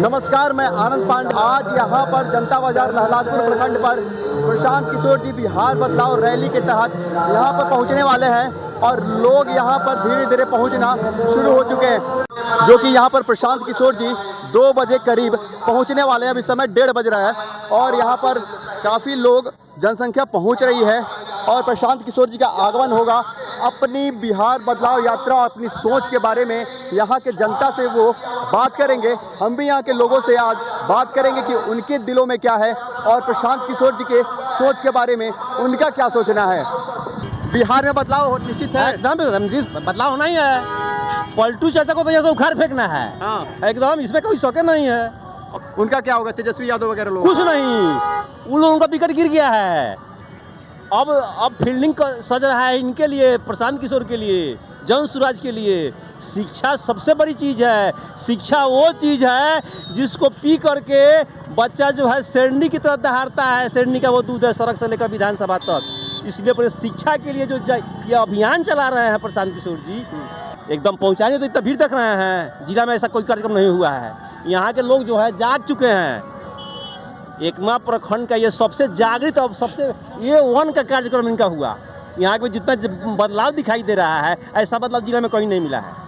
नमस्कार, मैं आनंद पांडे। आज यहाँ पर जनता बाजार लहलादपुर प्रखंड पर प्रशांत किशोर जी बिहार बदलाव रैली के तहत यहाँ पर पहुँचने वाले हैं और लोग यहाँ पर धीरे धीरे पहुँचना शुरू हो चुके हैं, जो कि यहाँ पर प्रशांत किशोर जी 2 बजे करीब पहुँचने वाले हैं। अभी समय 1:30 बज रहा है और यहाँ पर काफ़ी लोग जनसंख्या पहुँच रही है और प्रशांत किशोर जी का आगमन होगा। अपनी बिहार बदलाव यात्रा, अपनी सोच के बारे में यहाँ के जनता से वो बात करेंगे। हम भी यहाँ के लोगों से आज बात करेंगे कि उनके दिलों में क्या है और प्रशांत किशोर जी के सोच के बारे में उनका क्या सोचना है। बिहार में बदलाव निश्चित है, एकदम बदलाव होना ही है। पलटू चाचा को तो जैसे उखाड़ फेंकना है। हाँ, एकदम इसमें कोई शौक नहीं है। उनका क्या होगा? तेजस्वी यादव वगैरह लोग कुछ नहीं, उन लोगों का विकेट गिर गया है। अब फील्डिंग सज रहा है इनके लिए, प्रशांत किशोर के लिए, जन स्वराज के लिए। शिक्षा सबसे बड़ी चीज़ है। शिक्षा वो चीज़ है जिसको पी करके बच्चा जो है शेरनी की तरफ दहाड़ता है। शेरनी का वो दूध है, सड़क से लेकर विधानसभा तक। इसलिए पूरे शिक्षा के लिए जो ये अभियान चला रहे हैं प्रशांत किशोर जी, एकदम पहुँचाने तो इतना भीड़ देख रहे हैं। जिला में ऐसा कोई कार्यक्रम नहीं हुआ है। यहाँ के लोग जो है जाग चुके हैं। एकमा प्रखंड का ये सबसे जागृत और सबसे ये वन का कार्यक्रम इनका हुआ। यहाँ पे जितना बदलाव दिखाई दे रहा है, ऐसा बदलाव जिला में कहीं नहीं मिला है।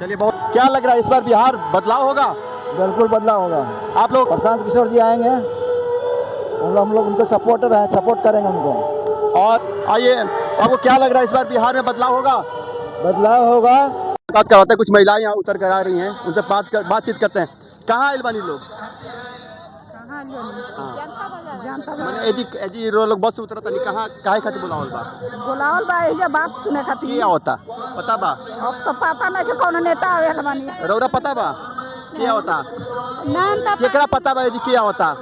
चलिए, बहुत क्या लग रहा है, इस बार बिहार बदलाव होगा? बिल्कुल बदलाव होगा। आप लोग? प्रशांत किशोर जी आएंगे, हम लोग उनके सपोर्टर हैं, सपोर्ट करेंगे उनको। और आइए, आपको क्या लग रहा है, इस बार बिहार में बदलाव होगा? बदलाव होगा। बात करवाते हैं, कुछ महिलाएं यहाँ उतर कर आ रही हैं, उनसे बातचीत करते हैं। कहाँ आइल बानी लोग? एजी लोग बस से उतरता नहीं, कहाँ काहे खातिर बुलावल बा? एजा बात सुने खातिर। क्या होता पता बा? अब तो पता नहीं कि कौन नेता आवेल बानी। रौरा पता बा क्या होता? नाम तो केकरा पता बा जी क्या होता?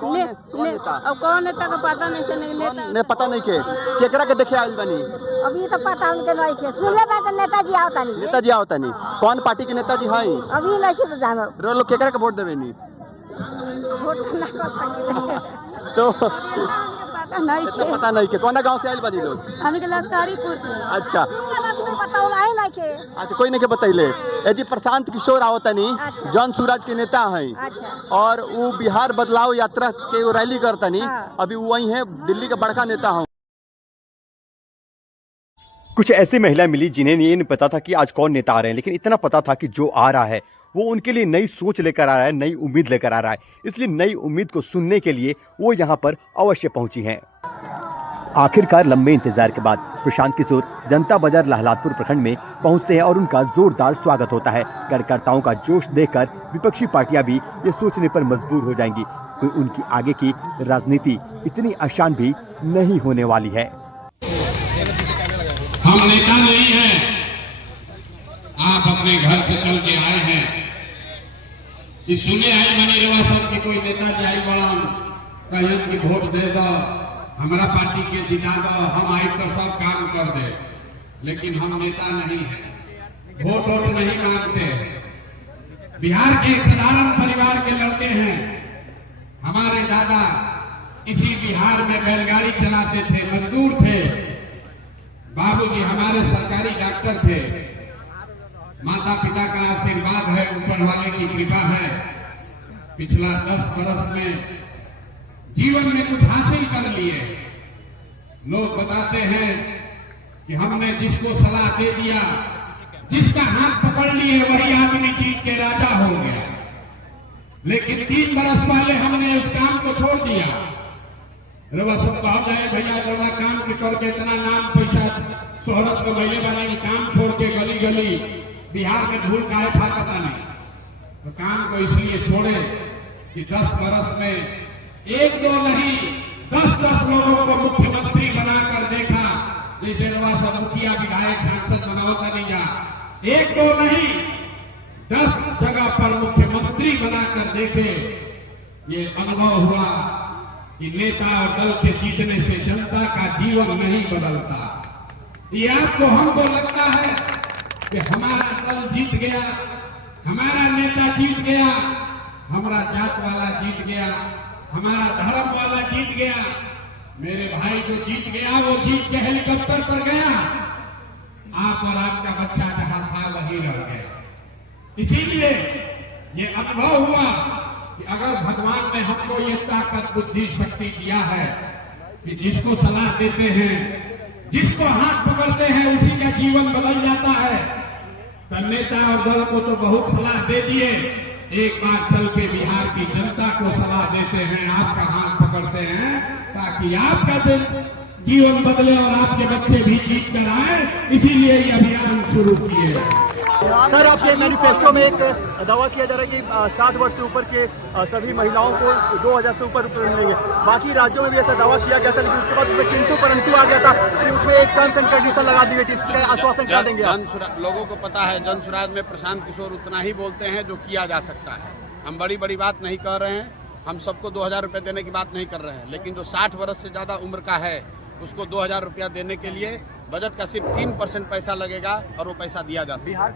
कौन नेता? अब कौन नेता का पता नहीं के नेता ने पता नहीं के केकरा के देखे आइल बानी? अभी तो पता उनके नहीं के सुनले बा के नेताजी आवता नहीं। नेताजी आवता नहीं? कौन पार्टी के नेताजी हैं? अभी नहीं के जानो। रो लोग केकरा के वोट देवे नहीं? वोट ना कर सके तो पता नहीं इतना के। पता नहीं के कौन गांव से आइल बानी लोग? हम के लश्करीपुर से। अच्छा पता नहीं के। अच्छा, कोई नहीं के बतैले। एजी प्रशांत किशोर आवतनी अच्छा। जन स्वराज के नेता हैं अच्छा। और वो बिहार बदलाव यात्रा के वो रैली करतनी। हाँ। अभी वही है, दिल्ली का बड़का नेता हूँ। कुछ ऐसी महिला मिली जिन्हें ये नहीं पता था कि आज कौन नेता आ रहे हैं, लेकिन इतना पता था कि जो आ रहा है वो उनके लिए नई सोच लेकर आ रहा है, नई उम्मीद लेकर आ रहा है। इसलिए नई उम्मीद को सुनने के लिए वो यहाँ पर अवश्य पहुंची हैं। आखिरकार लंबे इंतजार के बाद प्रशांत किशोर जनता बाजार लहलादपुर प्रखंड में पहुंचते हैं और उनका जोरदार स्वागत होता है। कार्यकर्ताओं का जोश देखकर विपक्षी पार्टियां भी ये सोचने पर मजबूर हो जाएंगी कि उनकी आगे की राजनीति इतनी आसान भी नहीं होने वाली है। हम नेता नहीं हैं, आप अपने घर से चल के आए हैं। इस सुने आई मनी रवा सब की कोई नेता जी आई बड़ा कहन की वोट दे दो, हमारा पार्टी के जिता दो, हम आई तो सब काम कर दे। लेकिन हम नेता नहीं हैं, वोट नहीं मांगते। बिहार के एक साधारण परिवार के लड़के हैं। हमारे दादा इसी बिहार में बैलगाड़ी चलाते थे, मजदूर थे। बाबूजी हमारे सरकारी डॉक्टर थे। माता पिता का आशीर्वाद है, ऊपर वाले की कृपा है। पिछला 10 बरस में जीवन में कुछ हासिल कर लिए। लोग बताते हैं कि हमने जिसको सलाह दे दिया, जिसका हाथ पकड़ लिए, वही आदमी जीत के राजा हो गया। लेकिन 3 बरस पहले हमने उस काम को छोड़ दिया। रवा सब कहा जाए भैया जरा काम के करके इतना नाम पैसा शोहरत को मैले वाले काम छोड़ के गली गली बिहार में धूल काहे फाकता नहीं। तो काम को इसलिए छोड़े कि 10 बरस में 1-2 नहीं 10-10 लोगों को मुख्यमंत्री बनाकर देखा। जैसे रवा सब मुखिया विधायक सांसद बनावता नहीं जा, 1-2 नहीं 10 जगह पर मुख्यमंत्री बनाकर देखे। ये अनुभव हुआ कि नेता और दल के जीतने से जनता का जीवन नहीं बदलता। ये आपको हमको लगता है कि हमारा दल जीत गया, हमारा नेता जीत गया, हमारा जात वाला जीत गया, हमारा धर्म वाला जीत गया। मेरे भाई जो जीत गया वो जीत के हेलीकॉप्टर पर गया, आप और आपका बच्चा जहां था वहीं रह गया। इसीलिए ये अनुभव हुआ कि अगर भगवान ने हमको ये ताकत बुद्धि शक्ति दिया है कि जिसको सलाह देते हैं, जिसको हाथ पकड़ते हैं, उसी का जीवन बदल जाता है। तो नेता और दल को तो बहुत सलाह दे दिए, एक बार चल के बिहार की जनता को सलाह देते हैं, आपका हाथ पकड़ते हैं ताकि आपका जीवन बदले और आपके बच्चे भी जीत कर आए, इसीलिए ये अभियान शुरू किए। सर, आपके मैनिफेस्टो में एक दावा किया जा रहा है कि 60 वर्ष से ऊपर के सभी महिलाओं को 2000 से ऊपर मिलेंगे। बाकी राज्यों में भी ऐसा दावा किया गया था, लेकिन उसके बाद उसमें किंतु परंतु आ गया था कि उसमें एक टर्म्स एंड कंडीशन लगा दी गई थी। इसका आश्वासन क्या देंगे आप? लोगों को पता है, जन सुराज में प्रशांत किशोर उतना ही बोलते हैं जो किया जा सकता है। हम बड़ी बड़ी बात नहीं कह रहे हैं, हम सबको 2000 रुपये देने की बात नहीं कर रहे हैं, लेकिन जो 60 वर्ष से ज़्यादा उम्र का है उसको 2000 रुपया देने के लिए बजट का सिर्फ 3% पैसा लगेगा और वो पैसा दिया जा सकता है।